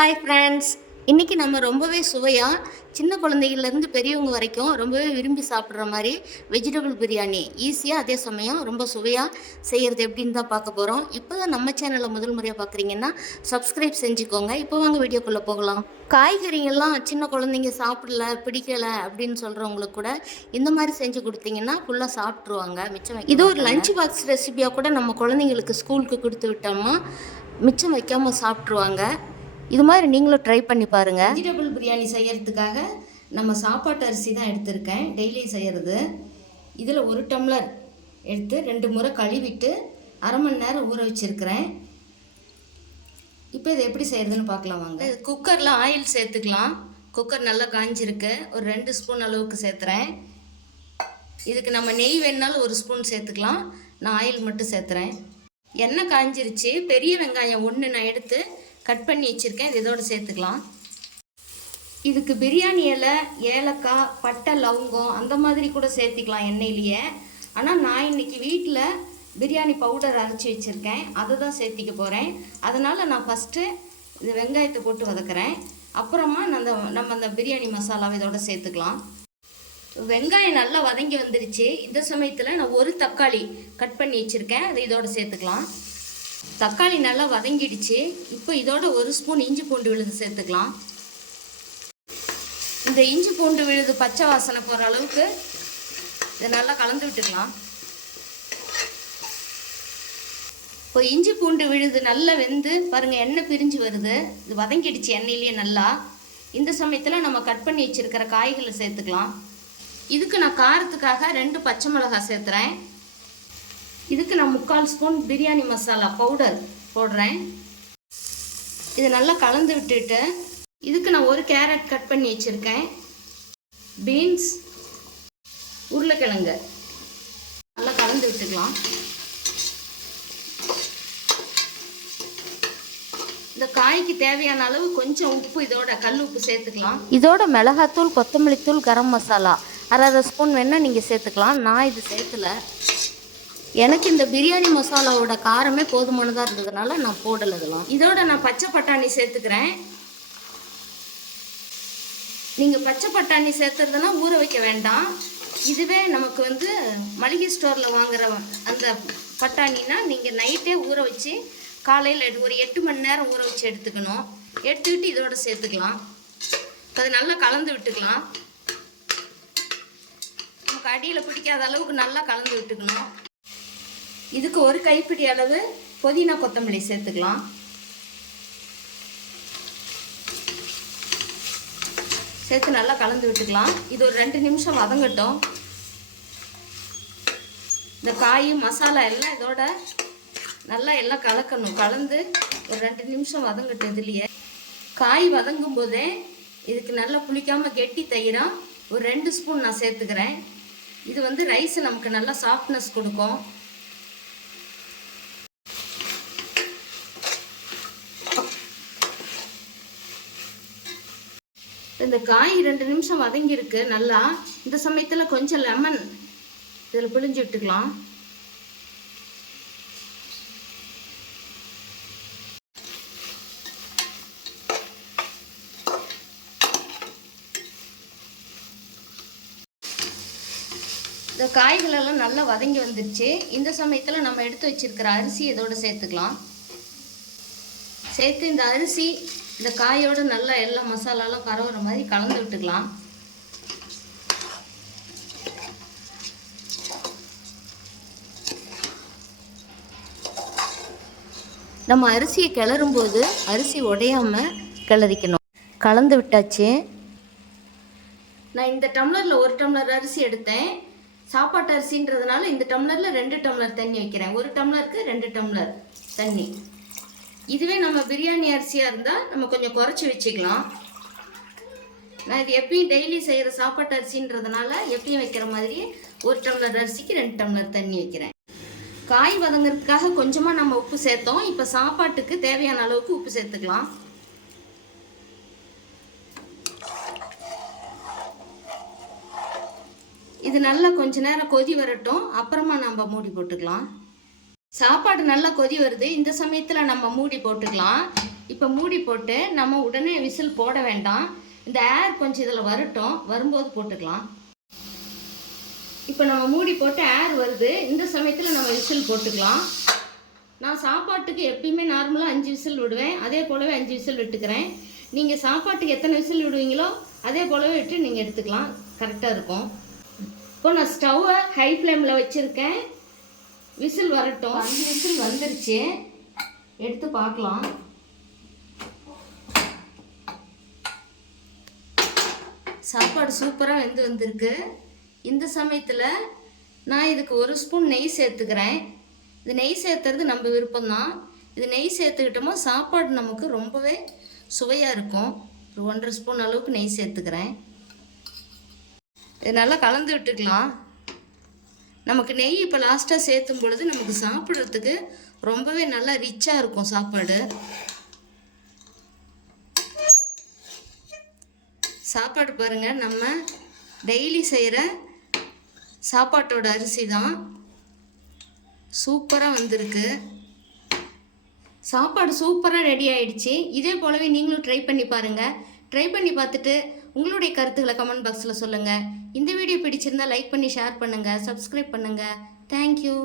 Hi friends, இன்றைக்கி நம்ம ரொம்பவே சுவையாக சின்ன குழந்தைகள்லேருந்து பெரியவங்க வரைக்கும் ரொம்பவே விரும்பி சாப்பிட்ற மாதிரி வெஜிடபிள் பிரியாணி ஈஸியாக அதே சமயம் ரொம்ப சுவையாக செய்கிறது எப்படின்னு தான் பார்க்க போகிறோம். இப்போ தான் நம்ம சேனலை முதல் முறையாக பார்க்குறீங்கன்னா சப்ஸ்கிரைப் செஞ்சுக்கோங்க. இப்போ வாங்க வீடியோக்குள்ளே போகலாம். காய்கறிகள்லாம் சின்ன குழந்தைங்க சாப்பிடல பிடிக்கலை அப்படின்னு சொல்கிறவங்களுக்கு கூட இந்த மாதிரி செஞ்சு கொடுத்தீங்கன்னா ஃபுல்லாக சாப்பிட்ருவாங்க. மிச்சம் இது ஒரு லஞ்ச் பாக்ஸ் ரெசிபியாக கூட நம்ம குழந்தைங்களுக்கு ஸ்கூலுக்கு கொடுத்து விட்டோம்னா மிச்சம் வைக்காமல் சாப்பிட்ருவாங்க. இது மாதிரி நீங்களும் ட்ரை பண்ணி பாருங்கள். வெஜிடபிள் பிரியாணி செய்கிறதுக்காக நம்ம சாப்பாட்டு அரிசி தான் எடுத்திருக்கேன், டெய்லி செய்கிறது. இதில் 1 டம்ளர் எடுத்து 2 முறை கழுவிட்டு அரை மணி நேரம் ஊற வச்சுருக்கிறேன். இப்போ இது எப்படி செய்கிறதுன்னு பார்க்கலாம் வாங்க. குக்கரில் ஆயில் சேர்த்துக்கலாம். குக்கர் நல்லா காஞ்சிருக்கு. ஒரு 2 ஸ்பூன் அளவுக்கு சேர்த்துறேன். இதுக்கு நம்ம நெய் வேணாலும் 1 ஸ்பூன் சேர்த்துக்கலாம். நான் ஆயில் மட்டும் சேர்த்துறேன். எண்ணெய் காஞ்சிருச்சு. பெரிய வெங்காயம் 1 நான் எடுத்து கட் பண்ணி வச்சுருக்கேன். இது இதோடு சேர்த்துக்கலாம். இதுக்கு பிரியாணி இலை, ஏலக்காய், பட்டை, லவங்கம் அந்த மாதிரி கூட சேர்த்திக்கலாம் எண்ணெயிலேயே. ஆனால் நான் இன்றைக்கி வீட்டில் பிரியாணி பவுடர் அரைச்சி வச்சுருக்கேன், அதை தான் சேர்த்திக்க போகிறேன். அதனால் நான் ஃபஸ்ட்டு இது வெங்காயத்தை போட்டு வதக்குறேன். அப்புறமா நம்ம அந்த பிரியாணி மசாலாவை இதோட சேர்த்துக்கலாம். வெங்காயம் நல்லா வதங்கி வந்துருச்சு. இந்த சமயத்தில் நான் 1 தக்காளி கட் பண்ணி வச்சுருக்கேன், அதை இதோடு சேர்த்துக்கலாம். தக்காளி நல்லா வதங்கிடுச்சு. இப்போ இதோட 1 ஸ்பூன் இஞ்சி பூண்டு விழுது சேர்த்துக்கலாம். இந்த இஞ்சி பூண்டு விழுது பச்சை வாசனை போகிற அளவுக்கு இதை நல்லா கலந்து விட்டுக்கலாம். இப்போ இஞ்சி பூண்டு விழுது நல்லா வெந்து பாருங்கள், எண்ணெய் பிரிஞ்சு வருது. இது வதங்கிடுச்சு எண்ணெயிலேயே நல்லா. இந்த சமயத்தில் நம்ம கட் பண்ணி வச்சுருக்கிற காய்களை சேர்த்துக்கலாம். இதுக்கு நான் காரத்துக்காக 2 பச்சை மிளகாய் சேர்த்துறேன். இதுக்கு நான் 3/4 ஸ்பூன் பிரியாணி மசாலா பவுடர் போடுறேன். இதை நல்லா கலந்து விட்டுட்டு இதுக்கு நான் 1 கேரட் கட் பண்ணி வச்சுருக்கேன். பீன்ஸ், உருளைக்கிழங்கு நல்லா கலந்து விட்டுக்கலாம். இந்த காய்க்கு தேவையான அளவு கொஞ்சம் உப்பு, இதோட கல் உப்பு சேர்த்துக்கலாம். இதோட மிளகாத்தூள், கொத்தமல்லி தூள், கரம் மசாலா 1/2 ஸ்பூன் வேணால் நீங்கள் சேர்த்துக்கலாம். நான் இது சேர்த்துல. எனக்கு இந்த பிரியாணி மசாலாவோட காரமே போதுமானதாக இருந்ததுனால நான் போடலை இதெல்லாம். இதோட நான் பச்சை பட்டாணி சேர்த்துக்கிறேன். நீங்கள் பச்சை பட்டாணி சேர்த்துறதுனா ஊற வைக்க வேண்டாம். இதுவே நமக்கு மளிகை ஸ்டோரில் வாங்குகிற அந்த பட்டாணினா நீங்கள் நைட்டே ஊற வச்சு காலையில் ஒரு 8 மணி நேரம் ஊற வச்சு எடுத்துக்கணும். எடுத்துக்கிட்டு இதோட சேர்த்துக்கலாம். அது நல்லா கலந்து விட்டுக்கலாம். நமக்கு அடியில் பிடிக்காத அளவுக்கு நல்லா கலந்து விட்டுக்கணும். இதுக்கு 1 கைப்பிடி அளவு புதினா கொத்தமல்லி சேர்த்துக்கலாம். சேர்த்து நல்லா கலந்து விட்டுக்கலாம். இது ஒரு 2 நிமிஷம் வதங்கட்டும். இந்த காய் மசாலா எல்லாம் இதோட நல்லா எல்லாம் கலக்கணும். கலந்து ஒரு 2 நிமிஷம் வதங்கட்டும். இதுலேயே காய் வதங்கும் போதே இதுக்கு நல்லா புளிக்காமல் கெட்டி தயிராக ஒரு 2 ஸ்பூன் நான் சேர்த்துக்கிறேன். இது ரைஸ் நமக்கு நல்லா சாஃப்ட்னஸ் கொடுக்கும். இந்த காய் 2 நிமிஷம் வதங்கியிருக்கு நல்லா. இந்த சமயத்தில் கொஞ்சம் லெமன் இதில் பிழிஞ்சு விட்டுக்கலாம். இந்த காய்களெல்லாம் நல்லா வதங்கி வந்துருச்சு. இந்த சமயத்தில் நம்ம எடுத்து வச்சிருக்கிற அரிசி இதோட சேர்த்துக்கலாம். சேர்த்து இந்த அரிசி இந்த காயோடு நல்லா எல்லா மசாலாலாம் பரவுற மாதிரி கலந்து விட்டுக்கலாம். நம்ம அரிசியை கிளறும்போது அரிசி உடையாமல் கிளறிக்கணும். கலந்து விட்டாச்சு. நான் இந்த டம்ளரில் 1 டம்ளர் அரிசி எடுத்தேன். சாப்பாட்டு அரிசின்றதுனால இந்த டம்ளரில் 2 டம்ளர் தண்ணி வைக்கிறேன். 1 டம்ளருக்கு 2 டம்ளர் தண்ணி. இதுவே நம்ம பிரியாணி அரிசியாக இருந்தால் நம்ம கொஞ்சம் குறைச்சி வச்சுக்கலாம். நான் இது எப்பயும் டெய்லி செய்கிற சாப்பாட்டு அரிசின்றதுனால எப்பயும் வைக்கிற மாதிரி 1 டம்ளர் அரிசிக்கு 2 டம்ளர் தண்ணி வைக்கிறேன். காய் வதங்கிறதுக்காக கொஞ்சமாக நம்ம உப்பு சேர்த்தோம். இப்போ சாப்பாட்டுக்கு தேவையான அளவுக்கு உப்பு சேர்த்துக்கலாம். இது நல்லா கொஞ்ச நேரம் கொதி வரட்டும். அப்புறமா நம்ம மூடி போட்டுக்கலாம். சாப்பாடு நல்லா கொதி வருது. இந்த சமயத்தில் நம்ம மூடி போட்டுக்கலாம். இப்போ மூடி போட்டு நம்ம உடனே விசில் போட வேண்டாம். இந்த ஏர் கொஞ்சம் இதில் வரட்டும், வரும்போது போட்டுக்கலாம். இப்போ நம்ம மூடி போட்டு ஏர் வருது. இந்த சமயத்தில் நம்ம விசில் போட்டுக்கலாம். நான் சாப்பாட்டுக்கு எப்பயுமே நார்மலாக 5 விசில் விடுவேன். அதே போலவே 5 விசில் விட்டுக்கிறேன். நீங்கள் சாப்பாட்டுக்கு எத்தனை விசில் விடுவீங்களோ அதே போலவே விட்டு நீங்கள் எடுத்துக்கலாம். கரெக்டாக இருக்கும். இப்போ நான் ஸ்டவ்வை ஹை ஃப்ளேமில் வச்சுருக்கேன். விசில் வரட்டும். 5 விசில் வந்துருச்சு. எடுத்து பார்க்கலாம். சாப்பாடு சூப்பராக வெந்து வந்திருக்கு. இந்த சமயத்தில் நான் இதுக்கு 1 ஸ்பூன் நெய் சேர்த்துக்கிறேன். இது நெய் சேர்த்துறது நம்ம விருப்பம்தான். இது நெய் சேர்த்துக்கிட்டோமோ சாப்பாடு நமக்கு ரொம்பவே சுவையாக இருக்கும். ஒரு 1.5 ஸ்பூன் அளவுக்கு நெய் சேர்த்துக்கிறேன். இது நல்லா கலந்து விட்டுக்கலாம். நமக்கு நெய் இப்போ லாஸ்ட்டாக சேர்த்தும் பொழுது நமக்கு சாப்பிட்றதுக்கு ரொம்பவே நல்லா ரிச்சாக இருக்கும் சாப்பாடு. சாப்பாடு பாருங்கள், நம்ம டெய்லி செய்கிற சாப்பாட்டோட அரிசி தான். சூப்பராக வந்திருக்கு. சாப்பாடு சூப்பராக ரெடி ஆயிடுச்சு. இதே போலவே நீங்களும் ட்ரை பண்ணி பாருங்கள். ட்ரை பண்ணி பார்த்துட்டு உங்களுடைய கருத்துக்களை கமெண்ட் பாக்ஸில் சொல்லுங்கள். இந்த வீடியோ பிடிச்சிருந்தால் லைக் பண்ணி ஷேர் பண்ணுங்கள், சப்ஸ்கிரைப் பண்ணுங்கள். தேங்க்யூ.